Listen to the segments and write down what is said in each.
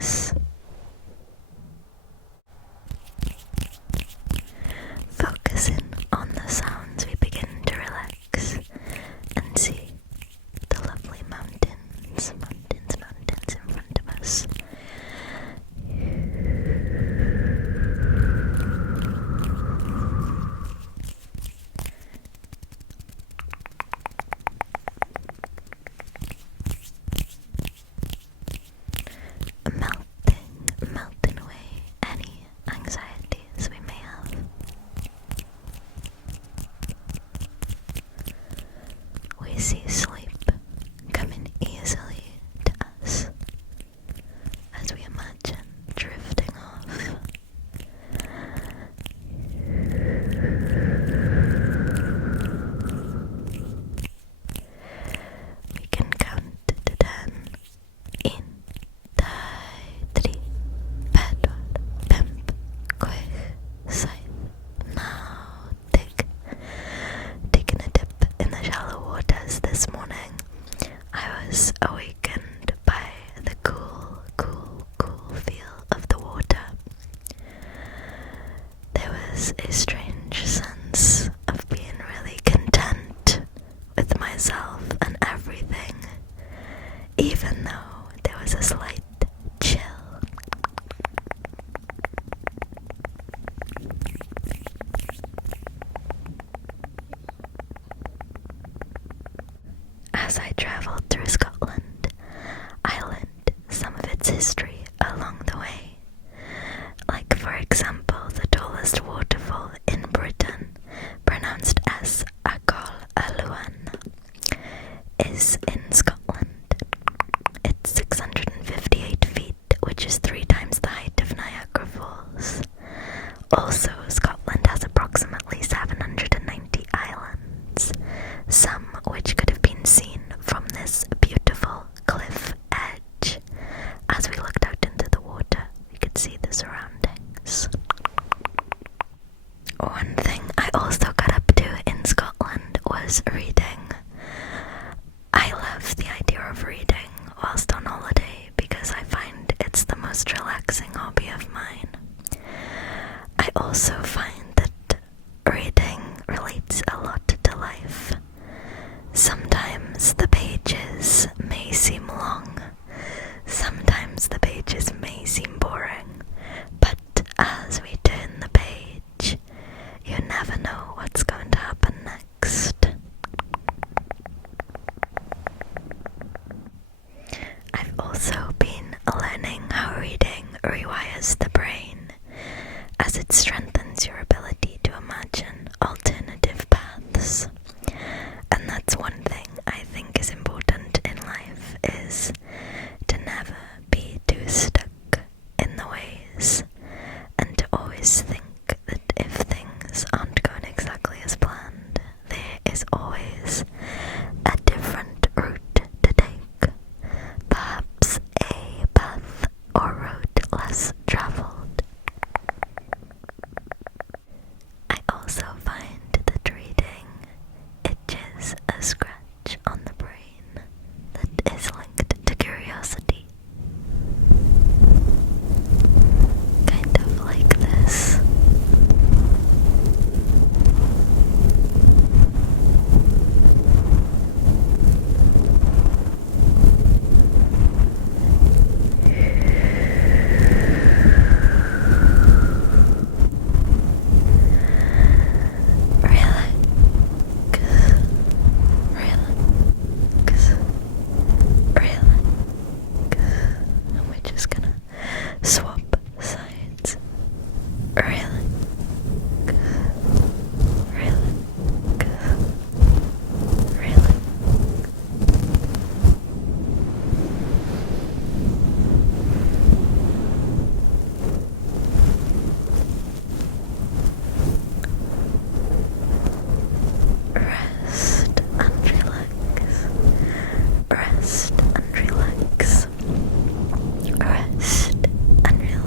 us. Focusing on the sounds, we begin to relax and see the lovely mountains in front of us. Melting away any anxieties we may have. We see sleep coming easily to us as we imagine drifting off. We can count to 10 in 3, 4, 5, 6, 7. Now taking a dip in the shallow waters this morning, I was awakened by the cool feel of the water. There was a strange sense of being really content with myself and everything, even though there was a slight chill. As I travelled through Scotland, I learned some of its history along the way. Like, for example, the tallest waterfall in Britain, pronounced as Agol Aluan, is in Scotland. It's 658 feet, which is 3 times the height of Niagara Falls. Also, Scotland has approximately 790 islands, some which could have been seen from this beautiful cliff edge. As we looked out into the water, we could see the surroundings. One thing I also got up to in Scotland was reading. I love the idea of reading whilst on holiday because I find it's the most relaxing hobby of mine. I also find that reading relates a lot to life. Sometimes the pages may seem long, sometimes the pages may seem boring, but as we turn the page, you never know what's going to happen next. I've also been learning how reading rewires the brain, as it strengthens your ability to imagine alternative paths. And that's one thing I think is important in life, is to never be too stuck in the ways, and to always think that if things aren't going exactly as planned, there is always a different route to take, perhaps a path or road less travelled. I also find that reading itches a scratch on the brain that is linked to curiosity. Kind of like this. Relax. And we're just gonna swap sides. Relax. Rest and relax. Rest and relax. Rest and relax.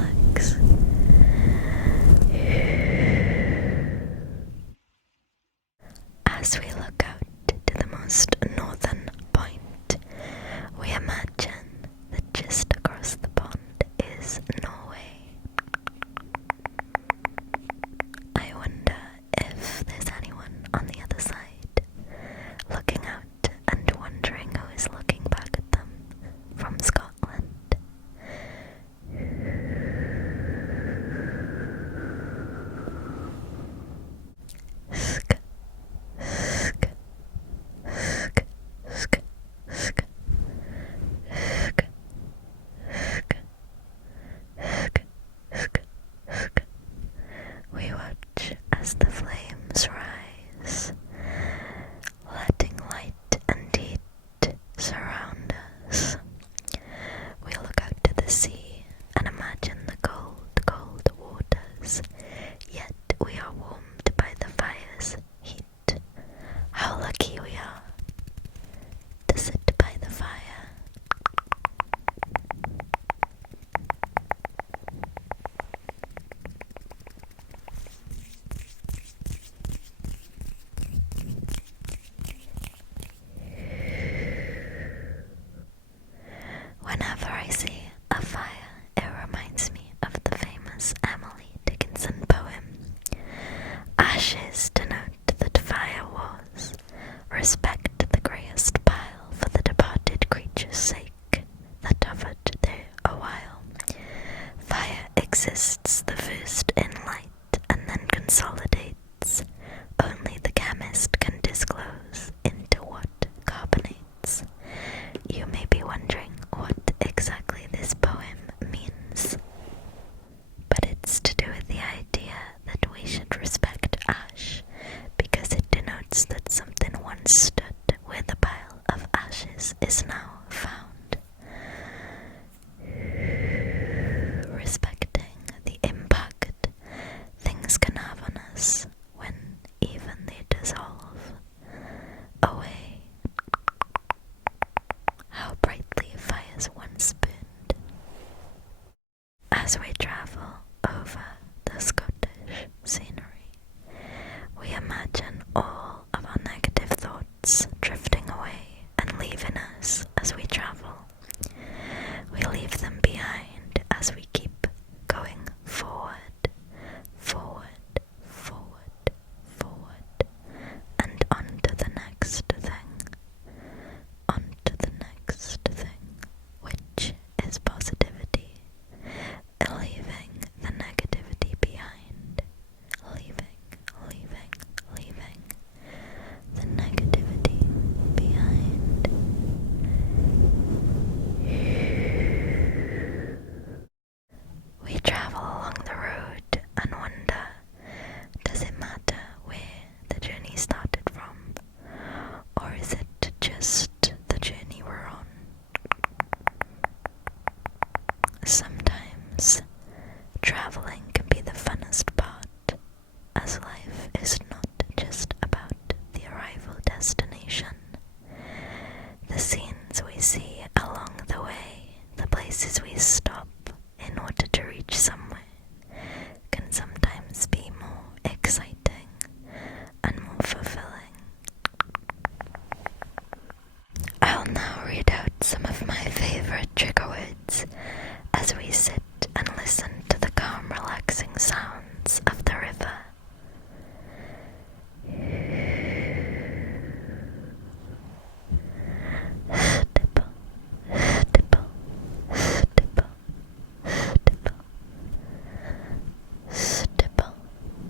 exists the first in light and then consolidates. Only the chemist can disclose into what carbonates. You may be wondering what exactly this poem means. But it's to do with the idea that we should respect ash because it denotes that something once stood where the pile of ashes is now found. Respecting the impact things can have on us when even they dissolve away. How brightly fires once burned. As we travel over the Scottish scenery, we imagine all of our negative thoughts drifting away and leaving us as we travel. We leave them behind as we keep going forward, forward, forward, forward, and on to the next thing, on to the next thing, which is positivity, leaving the negativity behind, leaving the negativity behind. We travel along the road and wonder, does it matter where the journey started from, or is it just the journey we're on? Sometimes traveling can be the funnest part, as life is not just about the arrival destination. The scenes we see along the way, the places we stop in order to reach somewhere, can sometimes be more exciting and more fulfilling. I'll now read out some of my favorite trigger words as we sit and listen to the calm, relaxing sounds of the river. Stipple, stipple, stipple, stipple, stipple, stipple,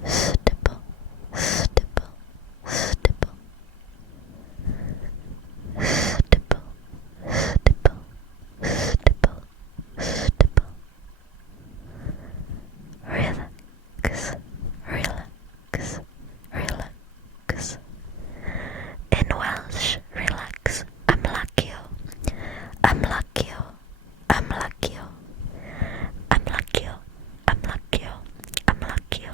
stipple, stipple, stipple, stipple, stipple, stipple. Relax, relax, relax. In Welsh, relax, ymlacio, ymlacio, ymlacio, ymlacio, ymlacio, ymlacio.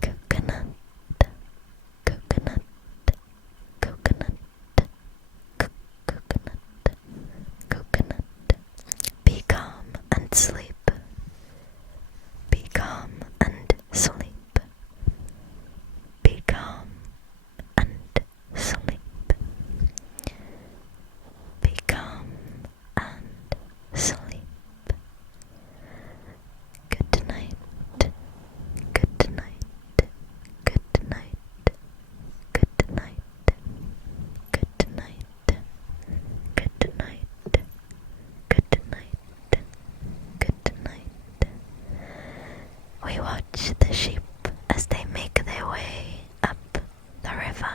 Coconut, coconut, coconut, coconut, coconut. Be calm and sleep. Be calm and sleep. Be calm and sleep. Be calm and sleep. Good night. Good night. Good night. Good night. Good night. Good night. Good night. Good night. We watch the sheep as they make their way up the river.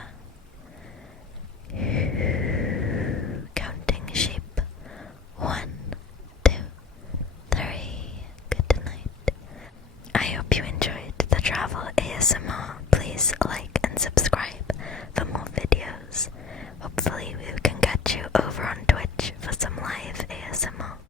Counting sheep. 1, 2, 3. Good night. I hope you enjoyed the travel ASMR. Please like,